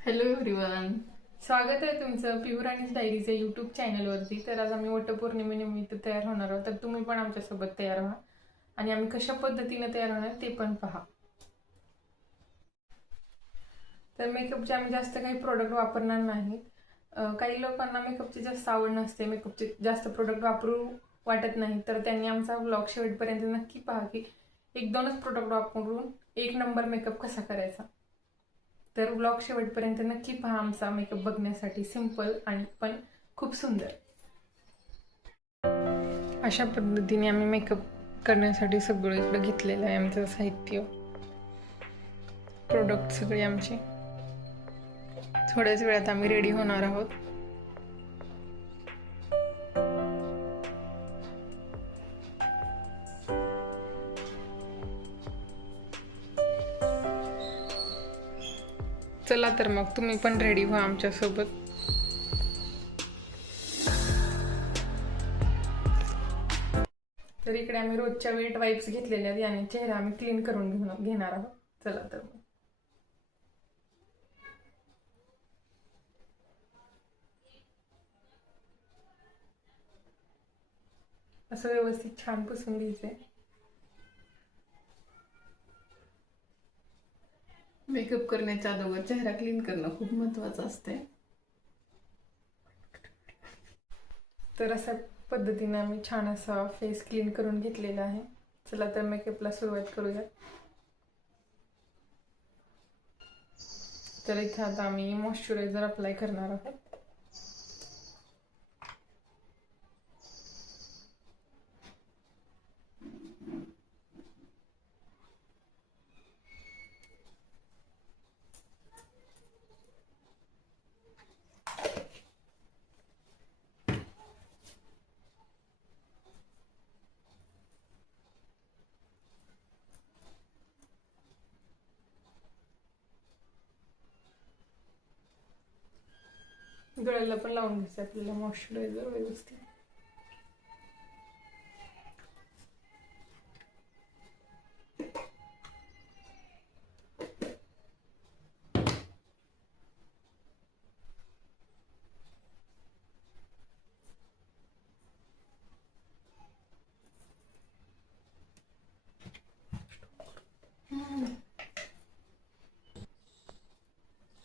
Hello everyone स्वागत आहे तुमचं प्युअर आणि डायरीचं यूट्यूब चॅनलवरती तर आज आम्ही वटपौर्णिमेनिमित्त तयार होणार आहोत. तर तुम्ही पण आमच्यासोबत तयार व्हा. आणि आम्ही कशा पद्धतीने तयार होणार ते पण पहा. तर मेकअपचे आम्ही जास्त काही प्रोडक्ट वापरणार नाहीत काही लोकांना मेकअपची जास्त आवड नसते. मेकअपचे जास्त प्रोडक्ट वापरू वाटत नाही. तर त्यांनी आमचा ब्लॉग शेवटपर्यंत नक्की पहा की एक दोनच प्रोडक्ट वापरून एक नंबर मेकअप कसा करायचा. तर ब्लॉग शेवटपर्यंत नक्की पहा आमचा मेकअप बघण्यासाठी सिंपल आणि पण खूप सुंदर. अशा पद्धतीने आम्ही मेकअप करण्यासाठी सगळं इकडं घेतलेलं आहे आमचं साहित्य. प्रोडक्ट सगळे आमचे. थोड्याच वेळात आम्ही रेडी होणार आहोत. तर मग तुम्ही पण रेडी व्हा आमच्यासोबत. तर इकडे आम्ही रोजच्या वेट वाईप्स घेतलेल्या आहेत याने चेहरा आम्ही क्लीन करून घेऊन घेणार आहोत. चला तर मग. असं व्यवस्थित छान पुसून घ्यायचंय. मेकअप करण्याच्या अगोदर चेहरा क्लीन करणं खूप महत्वाचं असते तर अशा पद्धतीने आम्ही छान असा फेस क्लीन करून घेतलेला आहे. चला तर मेकअपला सुरुवात करूया. तर इथे आता आम्ही मॉइश्चरायझर अप्लाय करणार आहोत. गळ्याला पण लावून घ्यायचं आपल्याला मॉइश्चरायझर व्यवस्थित.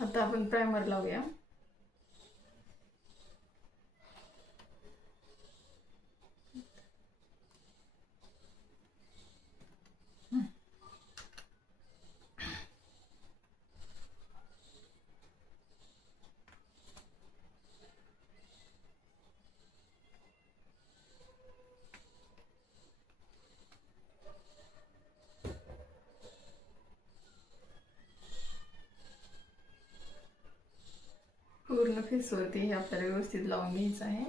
आता आपण प्रायमर लावूया. फेसवरती हे आपल्याला व्यवस्थित लावून घ्यायचं आहे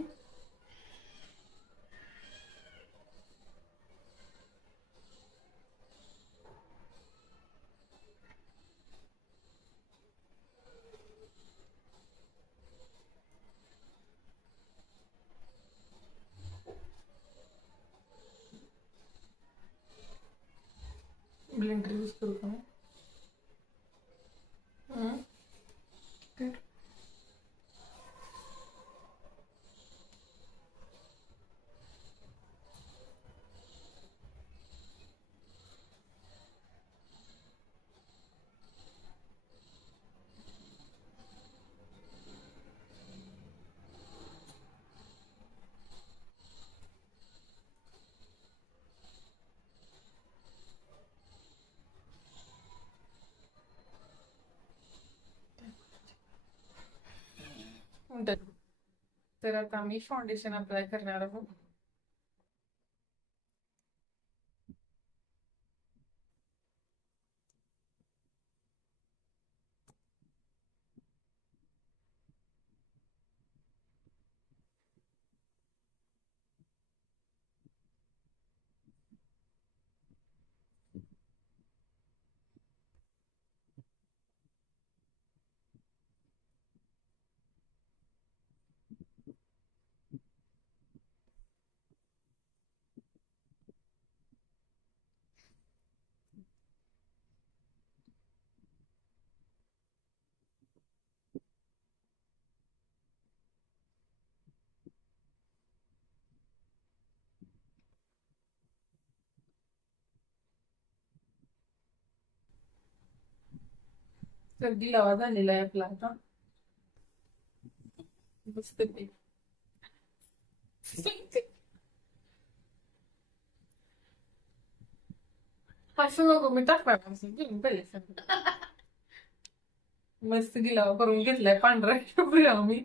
ब्लेंडर यूज करू का मग? हं? कर. Done. तर आता आम्ही फाउंडेशन अप्लाय करणार आहोत तर गिलावा झालेला आहे आपला आता? मस्त नको मी टाकणार पहिले मस्त गिलावा करून घेतलाय पांढरा मी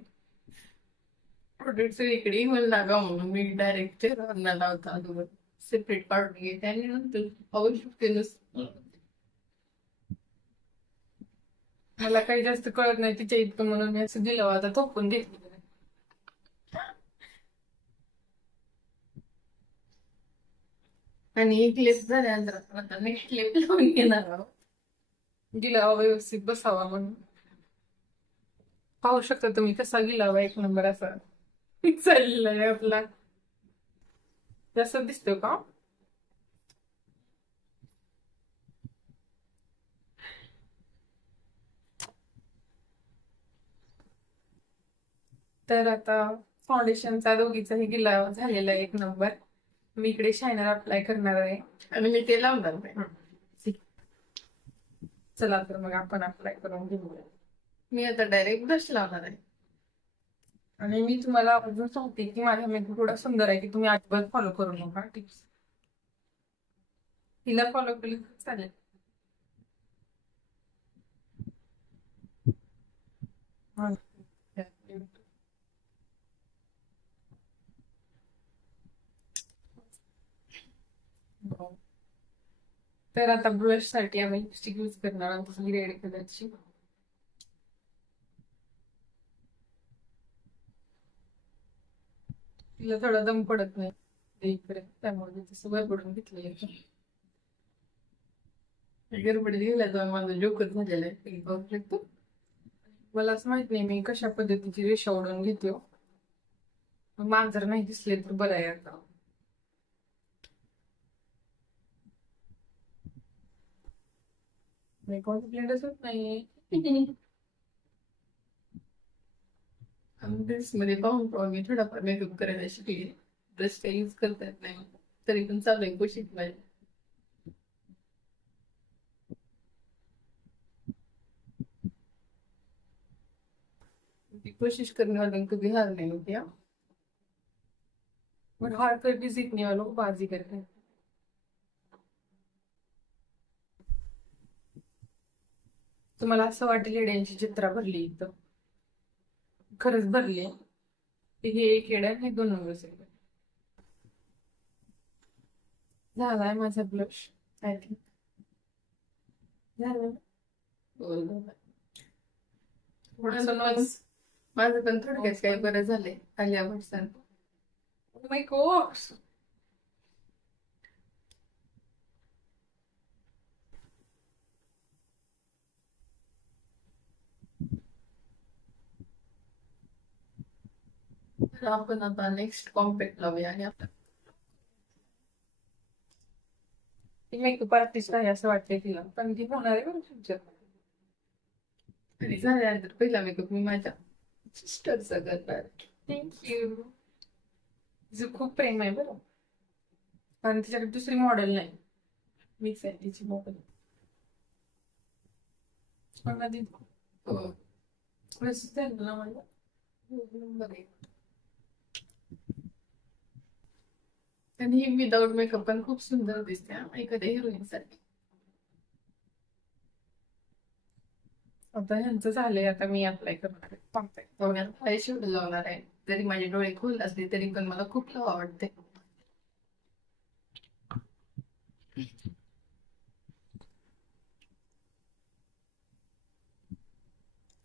प्रोडक्ट इकडे मला लागा म्हणून मी डायरेक्ट चेहऱ्यावर लावता अगोदर. सेपरेट काढून घेते आणि नंतर पाहू शकते नुसतं मला काही जास्त कळत नाही तिच्या इतकं म्हणून मी असं दिलं आता थोपून घेतलं आणि एक लेप झाले आता नेक्स्ट लेप लावून घेणार आहोत. गिलावा व्यवस्थित बसावा म्हणून. पाहू शकता तुम्ही कसा गिलावा एक नंबर असा. चाललेला आहे आपला. तसं दिसतो का? तर आता फाउंडेशनचा दोघीचाही गिलावा झालेला आहे एक नंबर मी इकडे शायनर अप्लाय करणार आहे. आणि मी ते लावणार नाही. चला तर मग आपण अप्लाय करून घेऊया. मी आता डायरेक्ट ब्रश लावणार आहे. आणि मी तुम्हाला अजून सांगते की माझा मेकअप थोडा सुंदर आहे की तुम्ही अजिबात फॉलो करू नका. टिप्स हिला फॉलो केलं तर चालेल हा. हो. तर आता ब्रशसाठी आम्ही लिपस्टिक यूज करणार आहोत ही रेड कलरची. तिला थोडा दम पडत नाही. त्यामुळे तसं वर पडून घेतलं गडबडीत गेला तर माझं जोकच झालेलं आहे बघू शकतो मला असं माहीत नाही मी कशा पद्धतीची रेषा ओढून घेते हो. मांजर नाही दिसले तर बरं आहे आता. नाही कॉन्फिडंटच होत नाही ड्रेस मध्ये पाहून पाहून मी थोडाफार मेकअप करायला शिकले. ड्रेस काही यूज करता येत नाही. तरी पण चालू आहे कोशिश नाही. ती कोशिश करने वालों को कभी हार नहीं होती हाँ। पण हार करके सीखने वालों को बाजी करते हैं तुम्हाला असं वाटेल येड्यांची चित्रा भरली इथं. खरंच भरली. हे एक येड्या हे दोन नंबर्स आहे झालाय माझा ब्लश आय थिंक झालं. थोडस माझं पण थोडक्यात काही बरं झालंय. आलिया भटसन माय गॉड तर आपण आता नेक्स्ट कॉम्पॅक्ट लावूया आणि ती मेकअप आर्टिस्ट आहे असं वाटतंय तिला पण ती होणार आहे बरं फ्युचर झाल्यानंतर पहिला मेकअप मी माझ्या सिस्टरचा करणार थँक्यू तिचं खूप प्रेम आहे बरं कारण तिच्याकडे दुसरी मॉडेल नाही मीच आहे तिची मॉडेल व्यवस्थित आहे ना मला आणि विदाऊट मेकअप पण खूप सुंदर दिसते. एखाद्या हिरोईन साठी आता ह्यांचं झालंय आता मी अप्लाय करणार आहे. कॉम्पॅक्ट तो मी आता आय शेवड लावणार आहे. जरी माझे डोळे खोल असले तरी पण मला खूप लाव आवडते.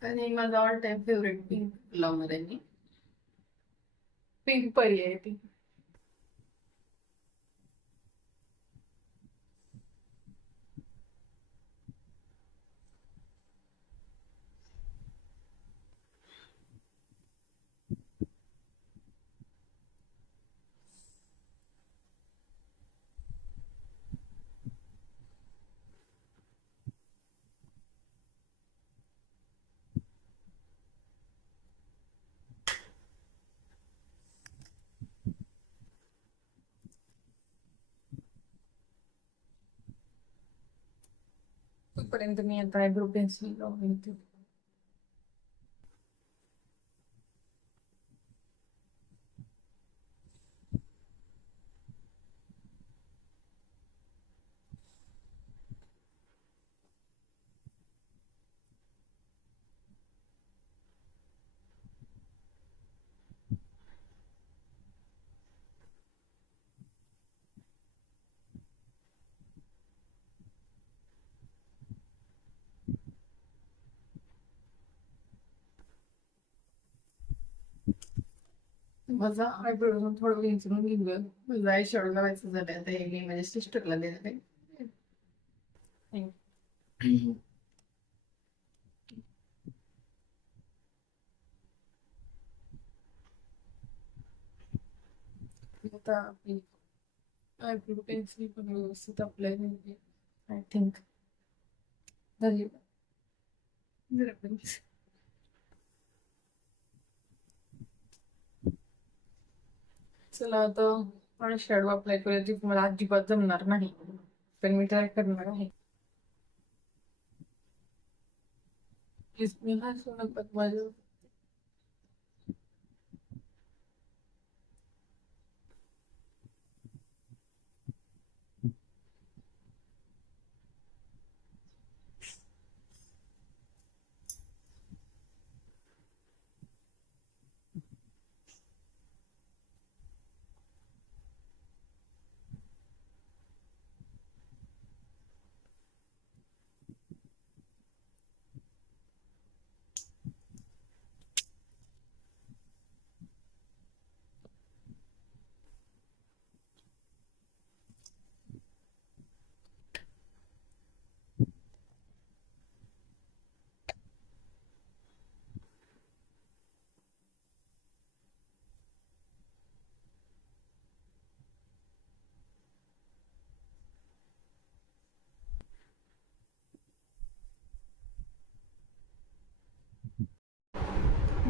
आणि माझा ऑल टाइम फेवरेट पिंक लावणार आहे मी. पिंक परी आहे ती तोपर्यंत मी आता आयब्रो पेन्सिल माझा आयब्रो थोडं विंचरून घेऊन माझा आय शॉर्ट लावायचं झालं. आता हे मी माझ्या सिस्टरला देणार आहे. आता आपली आयब्रो पेन्सिल पण व्यवस्थित अप्लाय झाली आय थिंक झाली जरा चला आता पण शेडो अप्लाय करूया जी मला अजिबात जमणार नाही. पण मी ट्राय करणार आहे. प्लीज मी हसू नका माझ्या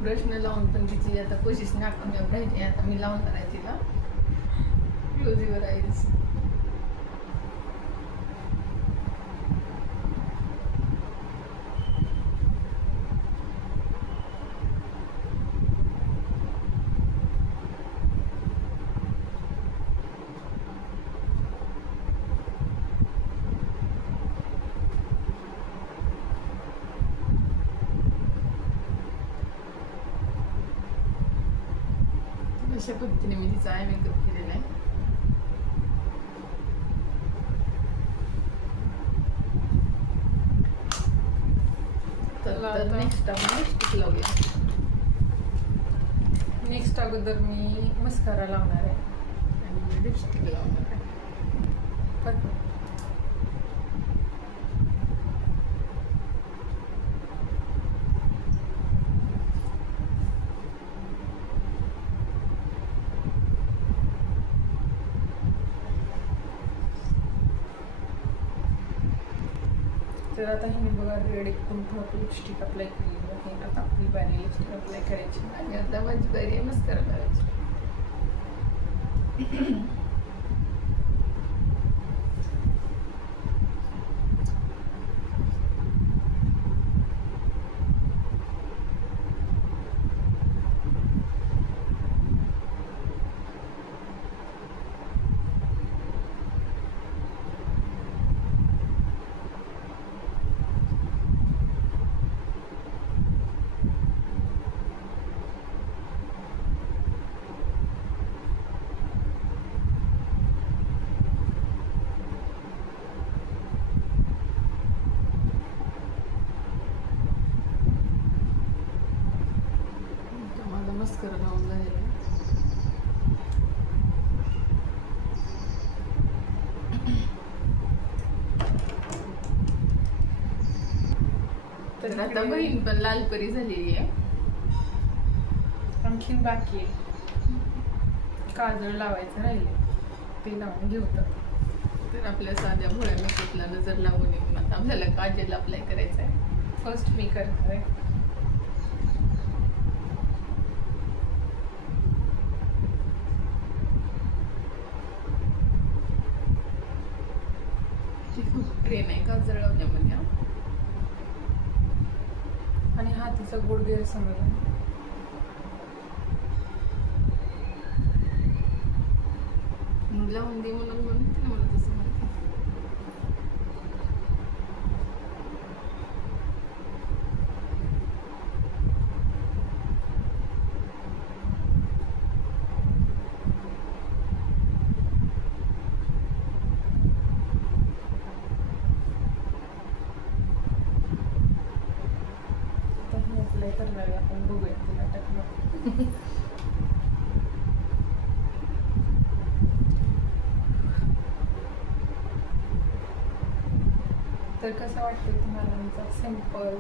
ब्रशनं लावून पण तिची आता कोशिश नाकामी राहिली आता मी लावून करायची तिला रोजीवर आईच अशा पद्धतीने मी तिचा आय मेकअप केलेला आहे. तर चला आता. नेक्स्ट आपण लिपस्टिक लावूया. नेक्स्ट अगोदर मी मस्कारा लावणार आहे. आणि लिपस्टिक लावणार आहे. आता हे मी बघा रेड एक थोडं लिपस्टिक अप्लाय केली आहे आता आपली बारी लिपस्टिक अप्लाय करायची. आणि आता माझी बरी आहे करायची तर आता बहीण पण लालपरी झालेली आहे. आणखीन बाकी आहे. काजळ लावायचं राहिले ते लावून घेऊ तर. आपल्या साध्या भोळ्या मेकअपला नजर लागून येऊन आता आपल्याला काजल अप्लाय करायचं आहे फर्स्ट मी करणार आहे ती खूप ट्रेन आहे काजळ लावण्यामध्ये हा. हातीचा गोड गैरसमज आहे लावून दे म्हणून म्हणून तिने मला तसं म्हणते तर हे अप्लाय करणार आहे आपण बघूया तिला टाकणार तर कसं वाटतं तुम्हाला आमचा सिंपल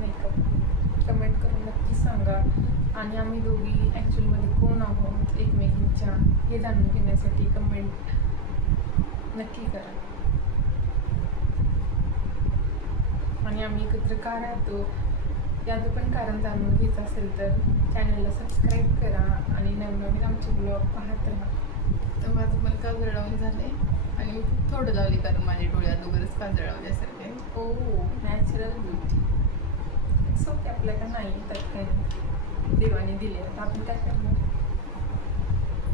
मेकअप कमेंट करून नक्की सांगा. आणि आम्ही दोघी ॲक्च्युअलमध्ये कोण आहोत एकमेकींच्या हे जाणून घेण्यासाठी कमेंट नक्की करा. आणि आम्ही एकत्र का राहतो? याचं पण कारण जाणून घ्यायचं असेल तर चॅनलला सबस्क्राईब करा आणि नवनवीन आमचे ब्लॉग पाहत राहा. तर माझं पण का लावून झालंय? मी खूप थोडं लावली कारण माझ्या डोळ्यात वगैरेच काजळ लावल्यासारखे हो नॅचरल ब्युटी इट्स ओके आपल्याला नाही त्यात नाही. देवाने दिले. आता आपण काय करणार?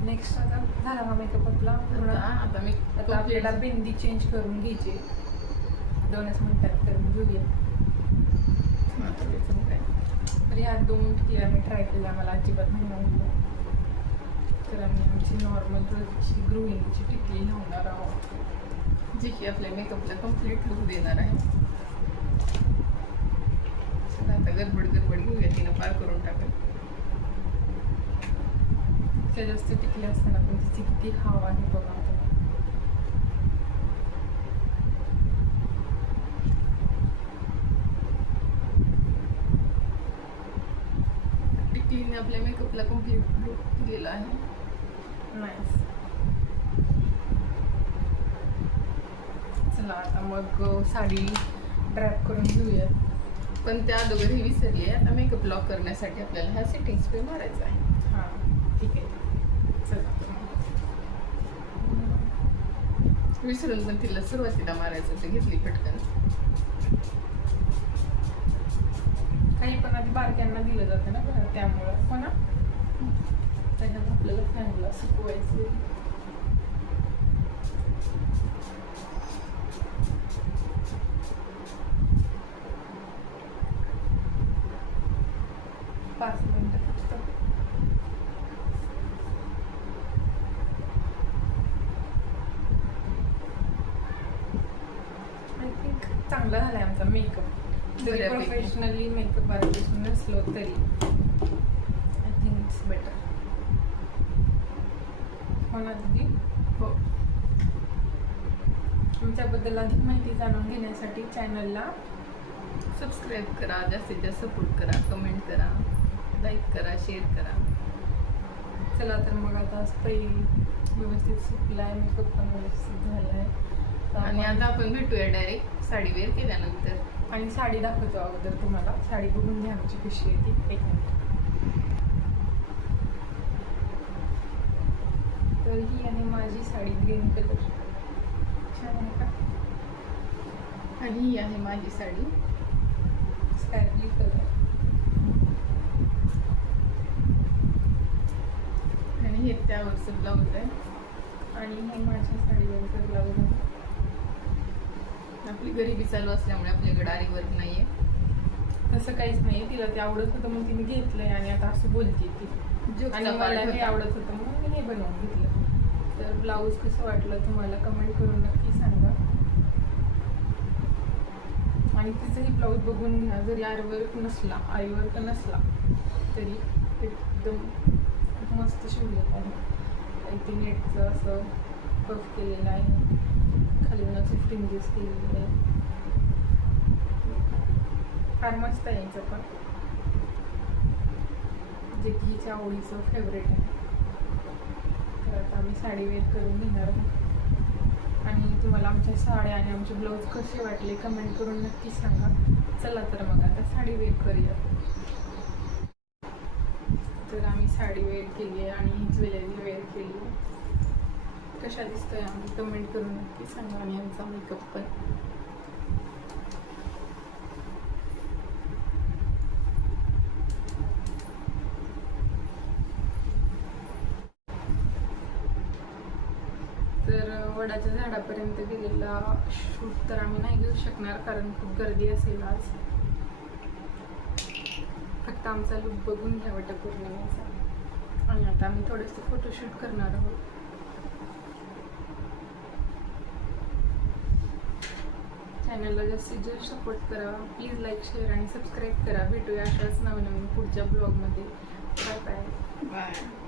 नेक्स्ट आता झाला हा मेकअप आपला. आता मी आता आपल्याला बिंदी चेंज करून घ्यायची. दोनच मिनिटात करून घेऊया काय? तर या दोन टिकल्या मी ट्राय केल्या मला अजिबात नाही तर आम्ही आमची नॉर्मल रोजची ग्रोईंगची टिकली लावणार आहोत. जे की आपल्या मेकअपला कंप्लीट लुक देणार आहे. चला आता गडबड गडबड घेऊया. तिनं पार करून टाकत त्या जास्त टिकले असताना पण तिची किती हवा आहे बघा आता. टिकलीने आपल्या मेकअपला कंप्लीट लुक दिला आहे. नाईस चला आता मग साडी ड्रॅप करून घेऊया. पण त्या अगोदर ही विसरली आहे. आता मेकअप लॉक करण्यासाठी आपल्याला ह्या सेटिंग स्प्रे मारायचा आहे. हां ठीक आहे. चला विसरून पण तिला सुरुवातीला मारायचं ते घेतली पटकन. काही पण आधी बारक्यांना दिलं जातं ना त्यामुळं. हो ना? त्याच्यात आपल्याला फॅनला सुकवायचं पाच मिनिटं फक्त. आय थिंक चांगला झालाय आमचा मेकअप जरी. प्रोफेशनली मेकअप आर्टिस्ट नसलो तरी. आय थिंक इट्स बेटर हो ना दीदी हो. आमच्याबद्दल अधिक माहिती जाणून घेण्यासाठी चॅनलला सबस्क्राईब करा जास्तीत जास्त सपोर्ट करा कमेंट करा लाईक करा शेअर करा. चला तर मग आता स्प्रे व्यवस्थित सुकलाय मेकअप पण व्यवस्थित झालाय. तर आणि आता आपण भेटूया डायरेक्ट साडी वेअर केल्यानंतर. आणि साडी दाखवतो अगोदर तुम्हाला. साडी बघून घ्या आमची आहे ती. एक मिनिट तर ही आहे माझी साडी ग्रीन कलर छान आहे का? आणि ही आहे माझी साडी. स्काय ब्लू कलर आणि हे त्यावरचं ब्लाऊज आहे. आणि हे माझ्या साडीवरचं ब्लाऊज आहे. आपली गरिबी चालू असल्यामुळे आपल्याकडे आरी वर्क नाहीये. तसं काहीच नाही तिला ते आवडत होतं मग तिने घेतलंय आणि आता असं बोलते ती. आणि मला हे. आवडत होतं मग मी हे बनवून घेतलं तर ब्लाऊज कसं वाटलं तुम्हाला? कमेंट करून नक्की सांगा. आणि तिचंही ब्लाऊज बघून घ्या जरी आरीवर्क नसला आरीवर्क नसला तरी एकदम खूप मस्त शिवलेलं आहे. ते नेटचं असं पफ केलेलं आहे. खालून असे फ्रिंजेस केलेले आहे फार मस्त आहे पण. जे की हिच्या आवडीचं फेवरेट आहे. तर आता आम्ही साडी वेअर करून घेणार आहोत आणि तुम्हाला आमच्या साड्या आणि आमचे ब्लाऊज कसे वाटले कमेंट करून नक्की सांगा. चला तर मग आता साडी वेअर करूया. तर आम्ही साडी वेअर केली आहे आणि ज्वेलरी वेअर केली आहे. कशा दिसतोय आम्ही? कमेंट करून नक्की सांगा आणि आमचा मेकअप पण. पर्यंत गेलेला शूट तर आम्ही नाही घेऊ शकणार कारण खूप गर्दी असेल आज. फक्त आमचा लुक बघून घ्या वटपौर्णिमेचा आणि आता आम्ही थोडेसे फोटोशूट करणार आहोत. चॅनलला जास्तीत जास्त सपोर्ट करा. प्लीज लाईक शेअर आणि सबस्क्राईब करा. भेटूया अशाच नवीन नवीन पुढच्या ब्लॉगमध्ये बाय बाय बाय